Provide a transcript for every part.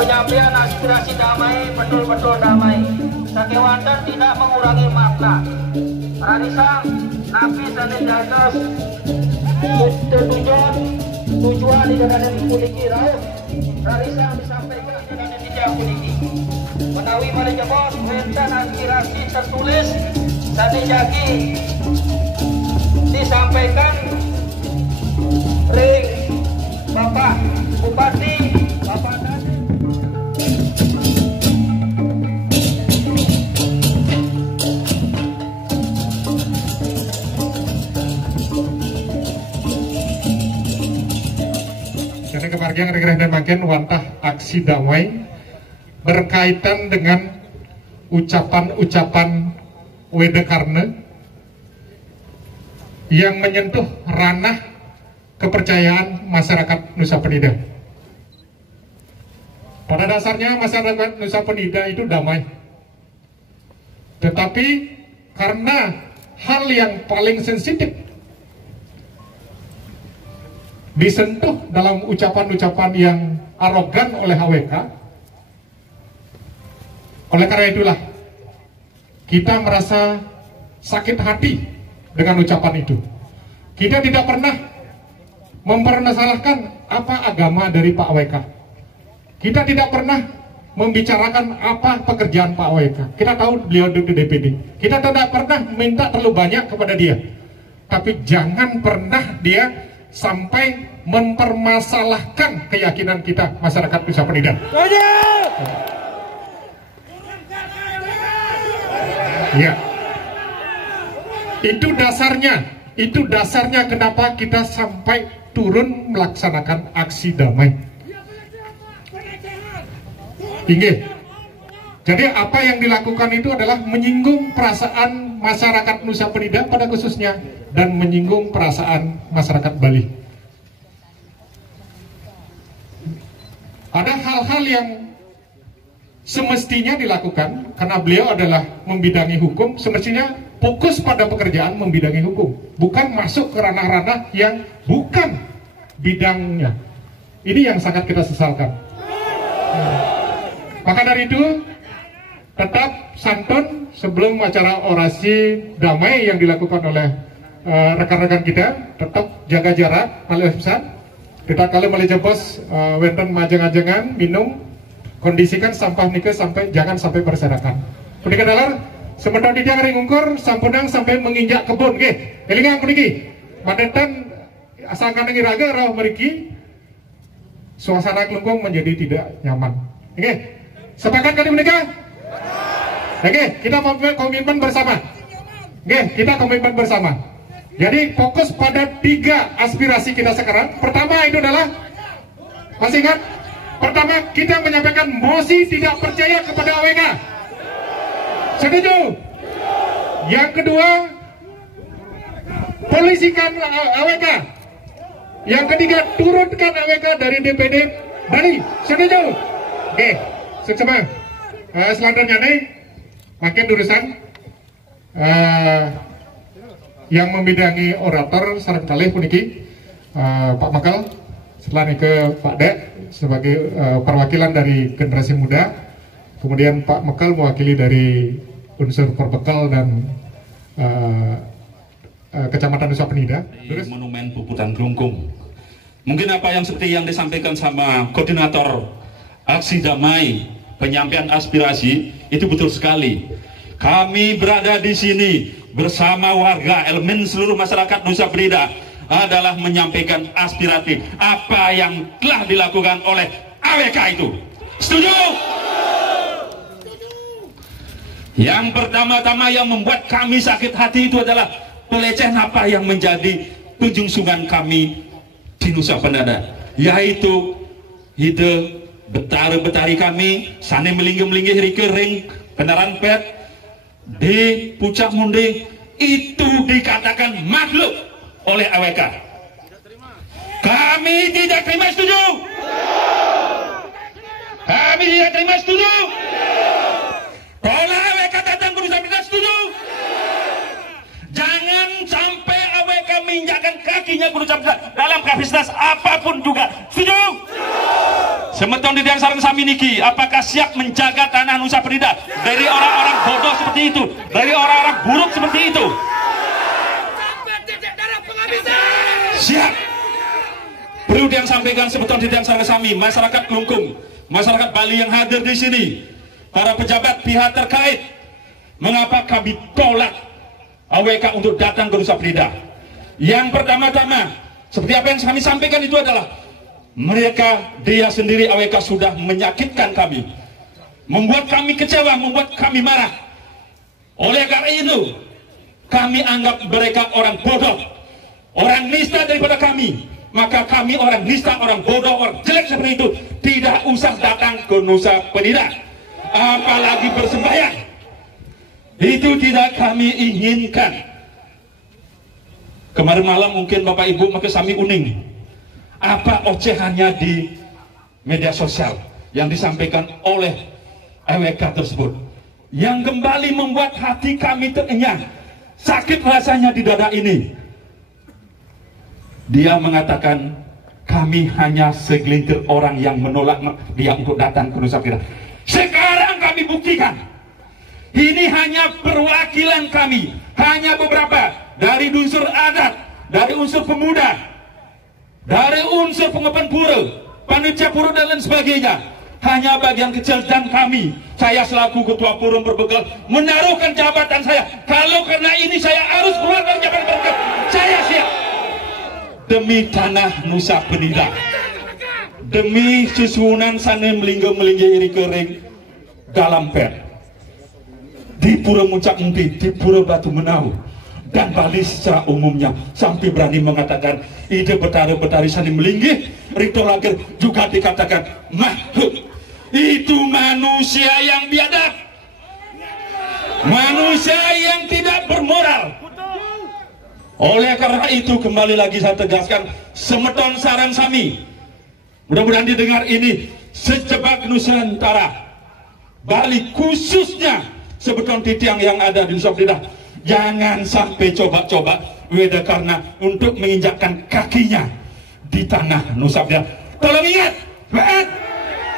penyampaian aspirasi damai betul-betul damai. Sakewanten tidak mengurangi makna. Rarisang napi sanitizer tujuan di dalam puniki rauh. Rarisang disampaikan di dalam tidak puniki. Menawi mereka bos wenten aspirasi tertulis sanijaki disampaikan ring Bapak Bupati, Bapak Dadi. Jadi kemargian regreh dan makin wantah aksi damai berkaitan dengan ucapan-ucapan Wedekarne yang menyentuh ranah kepercayaan masyarakat Nusa Penida. Pada dasarnya masyarakat Nusa Penida itu damai. Tetapi karena hal yang paling sensitif disentuh dalam ucapan-ucapan yang arogan oleh HWK, oleh karena itulah kita merasa sakit hati dengan ucapan itu. Kita tidak pernah mempermasalahkan apa agama dari Pak WK. Kita tidak pernah membicarakan apa pekerjaan Pak WK. Kita tahu beliau duduk di DPD. Kita tidak pernah minta terlalu banyak kepada dia. Tapi jangan pernah dia sampai mempermasalahkan keyakinan kita masyarakat Nusa Penida. Ya, itu dasarnya kenapa kita sampai turun melaksanakan aksi damai. Inggih. Jadi apa yang dilakukan itu adalah menyinggung perasaan masyarakat Nusa Penida pada khususnya dan menyinggung perasaan masyarakat Bali. Ada hal-hal yang semestinya dilakukan karena beliau adalah membidangi hukum, semestinya fokus pada pekerjaan membidangi hukum, bukan masuk ke ranah-ranah yang bukan bidangnya. Ini yang sangat kita sesalkan. Maka dari itu tetap santun sebelum acara orasi damai yang dilakukan oleh rekan-rekan kita, tetap jaga jarak, malih pesan. Kita kalau malih jempos wenten majeng-ajengan minum, kondisikan sampah nike jangan sampai berserakan. Punika dalar sementara di ring ungkur sampunang sampai menginjak kebun, nggih. Elingan puniki. Madetan asal kaneng iraga roh meriki suasana kelungkung menjadi tidak nyaman. Oke, sepakat kali menikah? Oke, kita komitmen bersama. Oke, kita komitmen bersama. Jadi fokus pada 3 aspirasi kita sekarang. Pertama itu adalah, masih ingat? Pertama kita menyampaikan mosi tidak percaya kepada AWK. Setuju? Yang kedua, polisikan AWK. Yang ketiga, turunkan AWK dari DPD Bali. Setuju? Oke, seksama. Selanjutnya nih, makin urusan yang membidangi orator sarang kalih puniki Pak Makal, setelah ini ke Pak Dek sebagai perwakilan dari generasi muda, kemudian Pak Makal mewakili dari unsur Perbekal dan Kecamatan Nusa Penida. Terus Monumen Puputan Glungkung. Mungkin apa yang seperti yang disampaikan sama koordinator aksi damai penyampaian aspirasi itu betul sekali. Kami berada di sini bersama warga elemen seluruh masyarakat Nusa Penida adalah menyampaikan aspiratif apa yang telah dilakukan oleh AWK itu. Setuju? Yang pertama-tama yang membuat kami sakit hati itu adalah pelecehan apa yang menjadi penjungsungan kami di Nusa Penida, yaitu ide betari kami sane melinggih-melinggih rike ring kendaraan pet di Pucak Mundi itu dikatakan makhluk oleh AWK. Kami tidak terima, setuju? Kami tidak terima, setuju? Kalau AWK datang ke Nusa Penida, setuju? Jangan sampai AWK menginjakkan kakinya ke Nusa Penida dalam kapasitas apapun juga, setuju? Semeton Titian Sareng Sami niki, apakah siap menjaga tanah Nusa Penida dari orang-orang bodoh seperti itu, dari orang-orang buruk seperti itu? Siap. Perlu yang sampaikan sebetulnya Titian Sareng Sami, masyarakat Kelungkung, masyarakat Bali yang hadir di sini, para pejabat pihak terkait, mengapa kami tolak AWK untuk datang ke Nusa Penida? Yang pertama-tama, seperti apa yang kami sampaikan itu adalah mereka, dia sendiri AWK sudah menyakitkan kami, membuat kami kecewa, membuat kami marah. Oleh karena itu, kami anggap mereka orang bodoh, orang nista daripada kami. Maka kami orang nista, orang bodoh, orang jelek seperti itu tidak usah datang ke Nusa Penida, apalagi bersembahyang. Itu tidak kami inginkan. Kemarin malam mungkin Bapak Ibu makin sami uning apa ocehannya di media sosial yang disampaikan oleh AWK tersebut, yang kembali membuat hati kami terenyah, sakit rasanya di dada ini. Dia mengatakan kami hanya segelintir orang yang menolak dia untuk datang ke Nusa Penida. Sekarang kami buktikan, ini hanya perwakilan kami, hanya beberapa dari unsur adat, dari unsur pemuda, dari unsur pengepan pura, panitia pura dan lain sebagainya. Hanya bagian kecil, dan kami, saya selaku ketua forum berbekal menaruhkan jabatan saya. Kalau karena ini saya harus keluar dari jabatan berbekal, saya siap. Demi tanah Nusa Penida, demi susunan sana melingga-melingga iri kering dalam per di Pura Muncak Mungki, di Pura Batu Menau, dan Bali secara umumnya, sampai berani mengatakan ide betari-betari saling melinggih, ritual akhir juga dikatakan makhluk. Itu manusia yang biadab, manusia yang tidak bermoral. Oleh karena itu, kembali lagi saya tegaskan, Semeton Sareng Sami, mudah-mudahan didengar ini, sejebak Nusantara, Bali khususnya Semeton Titiang yang ada di Nusa Penida, jangan sampai coba-coba weda karena untuk menginjakkan kakinya di tanah Nusa Penida. Tolong ingat,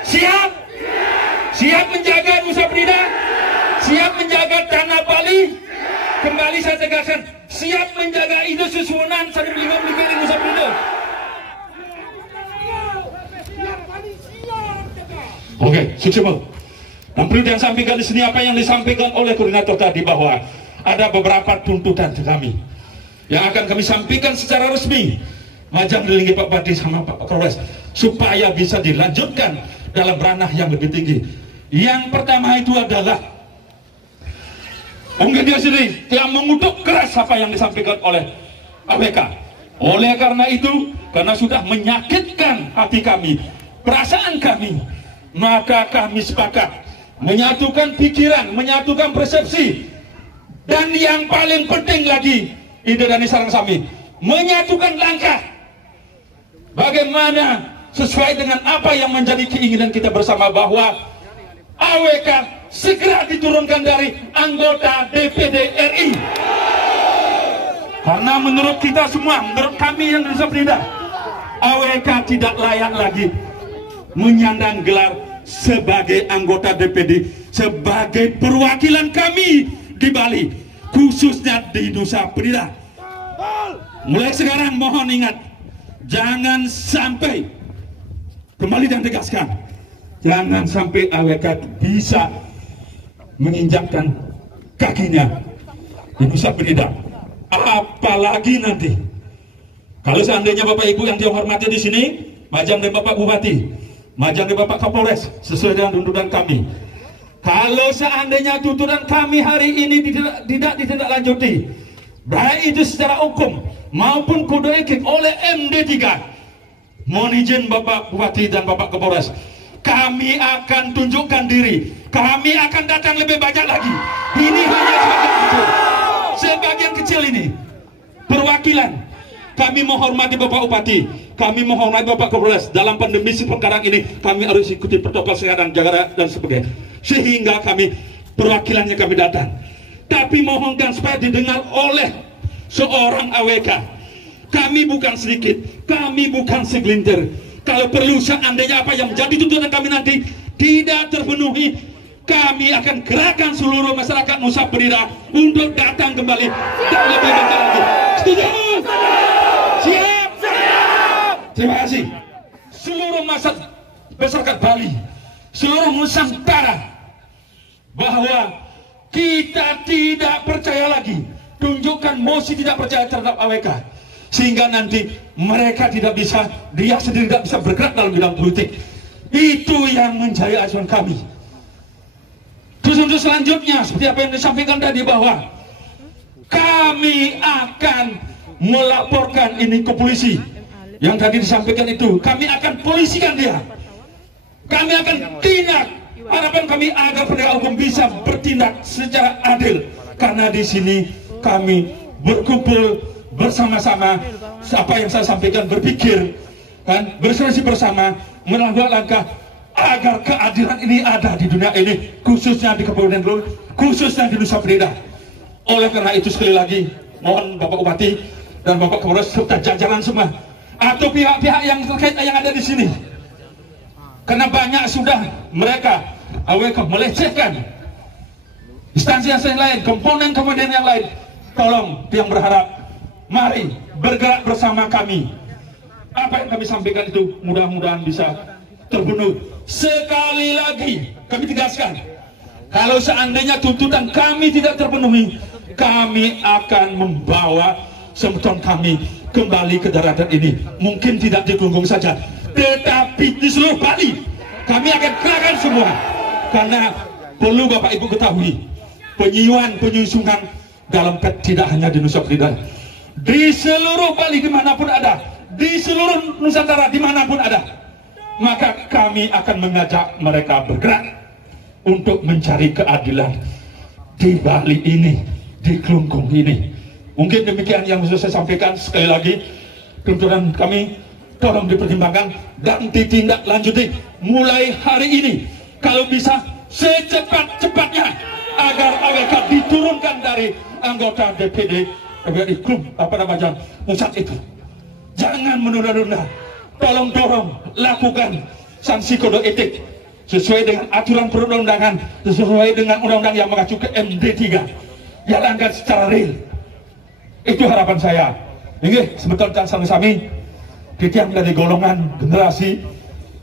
siap, siap menjaga Nusa Penida, siap menjaga tanah Bali. Kembali saya tegaskan, siap menjaga itu susunan sari melingkar di Nusa Penida. Oke, sukses. Dan perlu yang sampaikan di sini apa yang disampaikan oleh koordinator tadi, bahwa ada beberapa tuntutan kami yang akan kami sampaikan secara resmi majang dilingi Pak Bupati sama Pak Kapolres supaya bisa dilanjutkan dalam ranah yang lebih tinggi. Yang pertama itu adalah mungkin dia sendiri yang mengutuk keras apa yang disampaikan oleh AWK. Oleh karena itu, karena sudah menyakitkan hati kami, perasaan kami, maka kami sepakat menyatukan pikiran, menyatukan persepsi, dan yang paling penting lagi, ide dari Sareng Sami, menyatukan langkah bagaimana sesuai dengan apa yang menjadi keinginan kita bersama, bahwa AWK segera diturunkan dari anggota DPD RI. Karena menurut kita semua, menurut kami yang di Nusa Penida, AWK tidak layak lagi menyandang gelar sebagai anggota DPD, sebagai perwakilan kami di Bali, khususnya di Nusa Penida. Mulai sekarang mohon ingat, jangan sampai, kembali dan tegaskan, jangan sampai AWK bisa menginjakkan kakinya di Nusa Penida. Apalagi nanti kalau seandainya Bapak Ibu yang dihormati di sini, majang dari Bapak Bupati, majang dari Bapak Kapolres, sesuai dengan tuntutan kami, kalau seandainya tuntutan kami hari ini tidak ditindaklanjuti, baik itu secara hukum maupun kode etik oleh MD3, mohon izin Bapak Bupati dan Bapak Kapolres, kami akan tunjukkan diri, kami akan datang lebih banyak lagi. Ini hanya sebagian kecil ini perwakilan. Kami menghormati Bapak Bupati, kami menghormati Bapak Kapolres. Dalam pandemi sekarang ini kami harus ikuti protokol kesehatan, jaga jarak dan sebagainya, sehingga kami perwakilannya kami datang. Tapi mohonkan supaya didengar oleh seorang AWK. Kami bukan sedikit, kami bukan segelintir, Kalau perlu seandainya apa yang menjadi tuntutan kami nanti tidak terpenuhi, kami akan gerakan seluruh masyarakat Nusa Penida untuk datang kembali dan lebih banyak lagi. Setuju? Siap? Terima kasih. Seluruh masyarakat Bali, seluruh Nusantara, bahwa kita tidak percaya lagi, tunjukkan mosi tidak percaya terhadap AWK, sehingga nanti mereka tidak bisa, dia sendiri tidak bisa bergerak dalam bidang politik. Itu yang menjadi acuan kami. Terus untuk selanjutnya, seperti apa yang disampaikan tadi, bahwa kami akan melaporkan ini ke polisi. Yang tadi disampaikan itu, kami akan polisikan dia. Kami akan tindak. Harapan kami agar penegak hukum bisa bertindak secara adil. Karena di sini kami berkumpul bersama-sama, apa yang saya sampaikan, berpikir, kan, bersolusi bersama, melakukan langkah agar keadilan ini ada di dunia ini, khususnya di Kabupaten Belu, khususnya di Nusa Penida. Oleh karena itu sekali lagi, mohon Bapak Bupati dan Bapak Kapolres serta jajaran semua, atau pihak-pihak yang terkait yang ada di sini, karena banyak sudah mereka AWK melecehkan instansi yang lain, komponen-komponen yang lain. Tolong, yang berharap, mari bergerak bersama kami. Apa yang kami sampaikan itu mudah-mudahan bisa terpenuhi. Sekali lagi kami tegaskan, kalau seandainya tuntutan kami tidak terpenuhi, kami akan membawa semeton kami kembali ke daratan ini. Mungkin tidak di Kelungkung saja, tetapi di seluruh Bali kami akan gerakan semua. Karena perlu Bapak Ibu ketahui, penyusungan dalam pet tidak hanya di Nusa Penida, di seluruh Bali dimanapun ada, di seluruh Nusantara dimanapun ada. Maka kami akan mengajak mereka bergerak untuk mencari keadilan di Bali ini, di Kelungkung ini. Mungkin demikian yang bisa saya sampaikan. Sekali lagi, tuntutan kami tolong dipertimbangkan dan ditindaklanjuti mulai hari ini. Kalau bisa secepat-cepatnya, agar AWK diturunkan dari anggota DPD klub pusat itu. Jangan menunda-nunda. Tolong dorong, lakukan sanksi kode etik sesuai dengan aturan perundang-undangan, sesuai dengan undang-undang yang mengacu ke MD3. Jalankan secara real. Itu harapan saya. Ini sebetulnya sami-sami titiang dari golongan generasi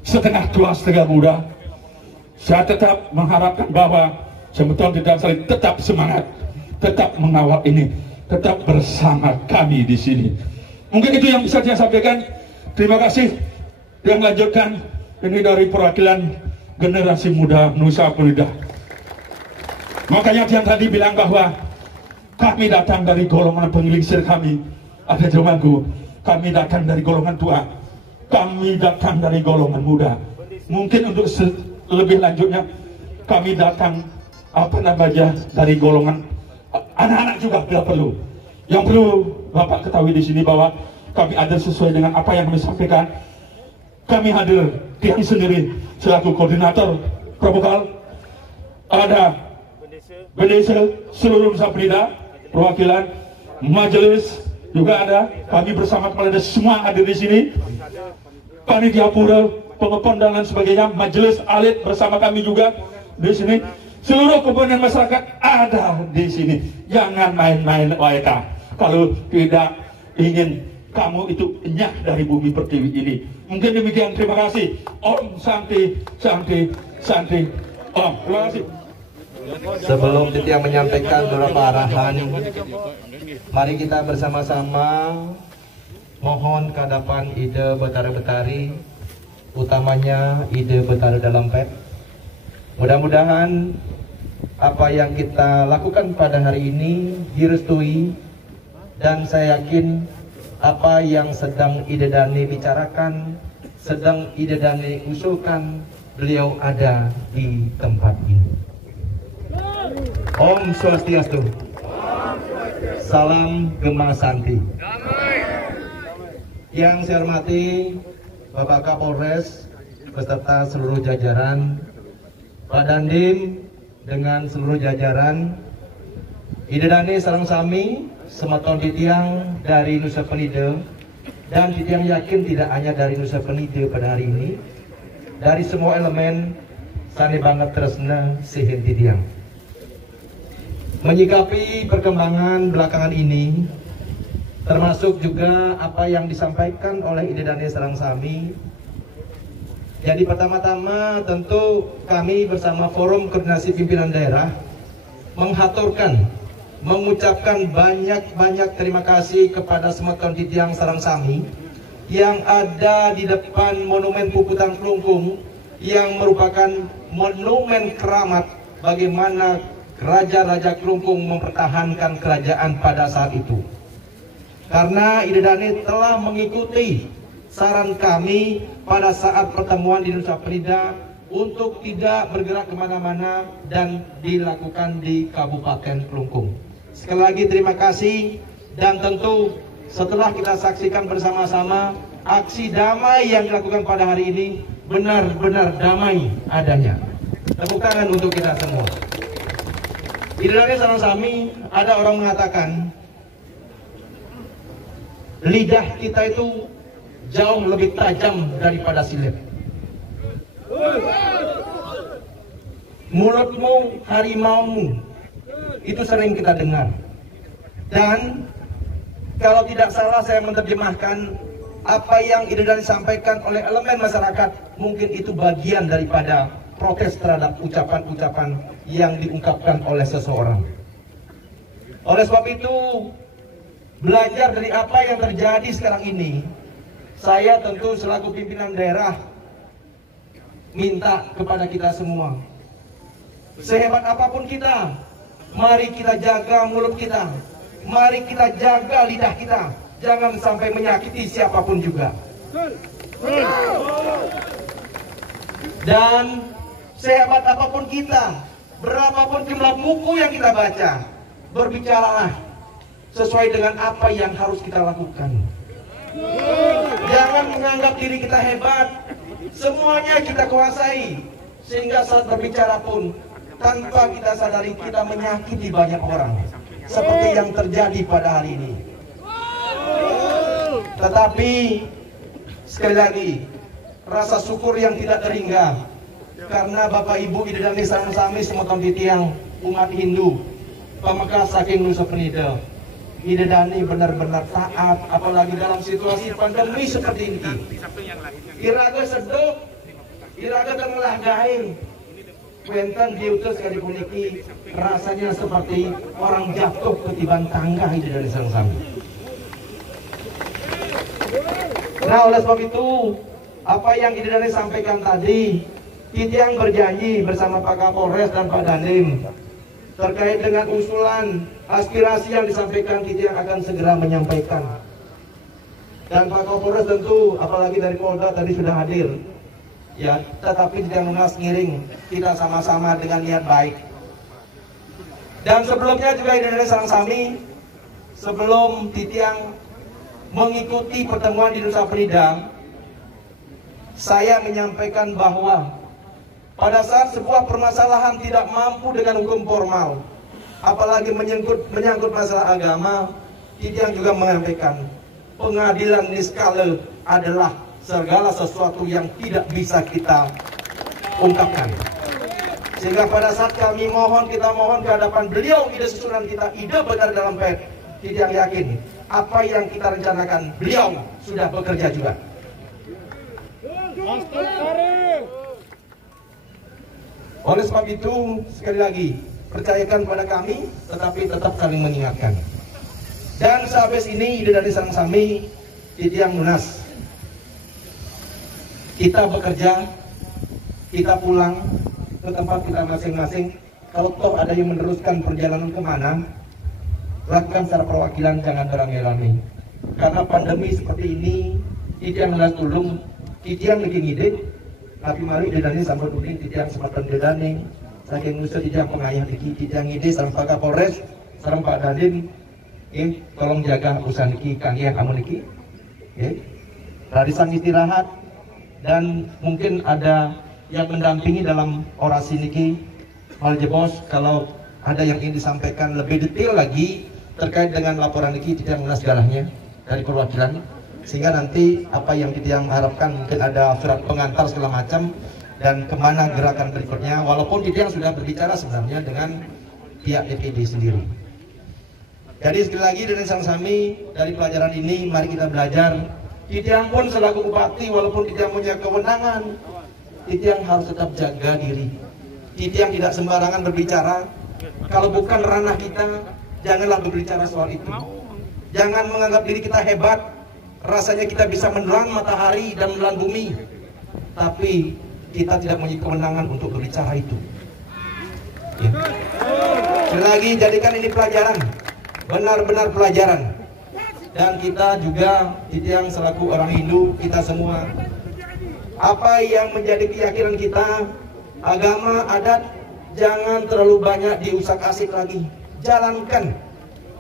setengah tua setengah muda. Saya tetap mengharapkan bahwa sebetulnya tidak saling tetap semangat, tetap mengawal ini, tetap bersama kami di sini. Mungkin itu yang bisa saya sampaikan. Terima kasih. Yang lanjutkan ini dari perwakilan generasi muda Nusa Penida. Makanya yang tadi bilang bahwa kami datang dari golongan pengingsir kami, ada jemaatku. Kami datang dari golongan tua, kami datang dari golongan muda. Mungkin untuk lebih lanjutnya, kami datang dari golongan anak-anak juga bila perlu. Yang perlu Bapak ketahui di sini bahwa kami ada sesuai dengan apa yang kami sampaikan. Kami hadir Tiang sendiri selaku koordinator provokal. Ada BDC seluruh Nusa Penida, perwakilan majelis juga ada. Kami bersama kepala desa semua hadir di sini. Panitia pura, pengepon dan lain sebagainya, majelis alit bersama kami juga di sini. Seluruh komponen masyarakat ada di sini. Jangan main-main AWK. Kalau tidak ingin kamu itu enyah dari bumi pertiwi ini. Mungkin demikian. Terima kasih. Om Santi, Santi, Santi. Om, terima kasih. Sebelum Titiang menyampaikan beberapa arahan, mari kita bersama-sama mohon kehadapan ide Betara-Betari, utamanya ide Betara dalam pet. Mudah-mudahan apa yang kita lakukan pada hari ini direstui, dan saya yakin apa yang sedang Ide Dani bicarakan, sedang Ide Dani usulkan, beliau ada di tempat ini. Om Swastiastu. Salam Gema Santi. Yang saya hormati Bapak Kapolres beserta seluruh jajaran, Pak Dandim dengan seluruh jajaran, Ide Dani sareng sami semeton titiang dari Nusa Penida, Dan Titiang yakin tidak hanya dari Nusa Penida pada hari ini, dari semua elemen sane banget tresna sihin Titiang. Menyikapi perkembangan belakangan ini, termasuk juga apa yang disampaikan oleh Idedane Sarangsami. Jadi pertama-tama tentu kami bersama Forum Koordinasi Pimpinan Daerah menghaturkan, mengucapkan banyak-banyak terima kasih kepada Semeton Titiang Sarangsami yang ada di depan Monumen Puputan Klungkung, yang merupakan monumen keramat bagaimana Raja-Raja Klungkung mempertahankan kerajaan pada saat itu. Karena Idedane telah mengikuti saran kami pada saat pertemuan di Nusa Penida untuk tidak bergerak kemana-mana dan dilakukan di Kabupaten Klungkung. Sekali lagi terima kasih, dan tentu setelah kita saksikan bersama-sama aksi damai yang dilakukan pada hari ini benar-benar damai adanya. Tepuk tangan untuk kita semua. Idedane Sarangsami, ada orang mengatakan lidah kita itu jauh lebih tajam daripada silet. Mulutmu harimaumu, itu sering kita dengar. Dan kalau tidak salah saya menerjemahkan apa yang Idedane sampaikan oleh elemen masyarakat, mungkin itu bagian daripada protes terhadap ucapan-ucapan yang diungkapkan oleh seseorang. Oleh sebab itu, belajar dari apa yang terjadi sekarang ini, saya tentu selaku pimpinan daerah minta kepada kita semua, sehebat apapun kita, mari kita jaga mulut kita, mari kita jaga lidah kita, jangan sampai menyakiti siapapun juga. Dan sehebat apapun kita, berapapun jumlah buku yang kita baca, berbicaralah sesuai dengan apa yang harus kita lakukan. Jangan menganggap diri kita hebat, semuanya kita kuasai, sehingga saat berbicara pun tanpa kita sadari kita menyakiti banyak orang, seperti yang terjadi pada hari ini. Tetapi sekali lagi, rasa syukur yang tidak terhingga karena Bapak Ibu Idedane Sarangsami Semeton Titiang umat Hindu Pamekasan saking Nusa Penida, Idedane benar-benar taat, apalagi dalam situasi pandemi seperti ini. Iraga sedok, iraga temelah gaing, wenten diutus kali puniki, rasanya seperti orang jatuh ketiban tangga Idedane Sarangsami. Nah, oleh sebab itu, apa yang Idedane sampaikan tadi, Titiang berjanji bersama Pak Kapolres dan Pak Dandim terkait dengan usulan aspirasi yang disampaikan, Titiang akan segera menyampaikan. Dan Pak Kapolres tentu, apalagi dari Polda tadi sudah hadir, ya. Tetapi Titiang lunas ngiring, kita sama-sama dengan niat baik. Dan sebelumnya juga Idedane Sarangsami, sebelum Titiang mengikuti pertemuan di Nusa Penida, saya menyampaikan bahwa pada saat sebuah permasalahan tidak mampu dengan hukum formal, apalagi menyangkut masalah agama, Titiang juga menyampaikan pengadilan niskala adalah segala sesuatu yang tidak bisa kita ungkapkan. Sehingga pada saat kami kita mohon ke hadapan beliau ide susunan kita, ide benar dalam pet, Titiang yakin apa yang kita rencanakan beliau sudah bekerja juga. Oleh sebab itu, sekali lagi, percayakan pada kami, tetapi tetap saling mengingatkan. Dan sehabis ini, Idedane Sarangsami, Titiang lunas. Kita bekerja, kita pulang ke tempat kita masing-masing. Kalau toh ada yang meneruskan perjalanan kemana, lakukan secara perwakilan, jangan beramai-ramai. Karena pandemi seperti ini, Titiang lunas tulung, Titiang bikin ide, tapi mari Idedane sambut uding, Titiang Semeton Idedane, saking Nusa Titiang pengayah diki, Titiang ide sareng Pak Kapolres, sareng Pak Dandim, tolong jaga usaha niki, kalian kamu niki, rarisan istirahat, dan mungkin ada yang mendampingi dalam orasi niki. Malje bos, kalau ada yang ingin disampaikan lebih detail lagi terkait dengan laporan niki, Titiang lunas segalanya dari perwakilan, sehingga nanti apa yang kita harapkan mungkin ada surat pengantar segala macam dan kemana gerakan berikutnya, walaupun kita yang sudah berbicara sebenarnya dengan pihak DPD sendiri. Jadi sekali lagi dengan Sang Sami, dari pelajaran ini mari kita belajar. Titiang pun selaku bupati, walaupun Titiang punya kewenangan, Titiang harus tetap jaga diri. Titiang tidak sembarangan berbicara. Kalau bukan ranah kita, janganlah berbicara soal itu. Jangan menganggap diri kita hebat. Rasanya kita bisa menelan matahari dan menelan bumi, tapi kita tidak punya kewenangan untuk berbicara itu. Ya. Sekali lagi, jadikan ini pelajaran, benar-benar pelajaran. Dan kita juga, Titiang selaku orang Hindu, kita semua, apa yang menjadi keyakinan kita, agama, adat, jangan terlalu banyak diusak-asik lagi. Jalankan.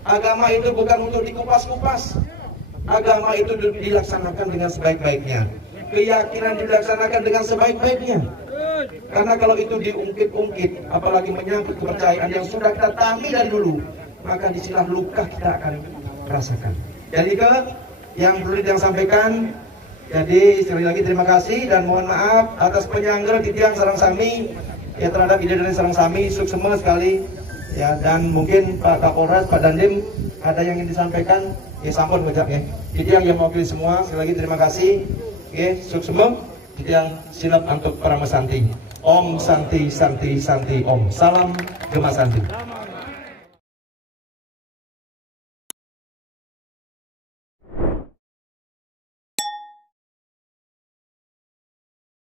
Agama itu bukan untuk dikupas-kupas. Agama itu dilaksanakan dengan sebaik-baiknya. Keyakinan dilaksanakan dengan sebaik-baiknya. Karena kalau itu diungkit-ungkit, apalagi menyangkut kepercayaan yang sudah kita tanami dari dulu, maka disinilah luka kita akan rasakan. Jadi yang perlu Titiang sampaikan, jadi sekali lagi terima kasih dan mohon maaf atas penyangga Titiang Sarang Sami ya terhadap ide dari Sarang Sami, suksema sekali ya. Dan mungkin Pak Kapolres, Pak Dandim ada yang ingin disampaikan, ya sampun ngejak ya. Titiang yang mewakili semua, sekali lagi terima kasih. Oke, suksema Titiang silap untuk para Santi. Om Santi Santi Santi Om. Salam Gema Santi.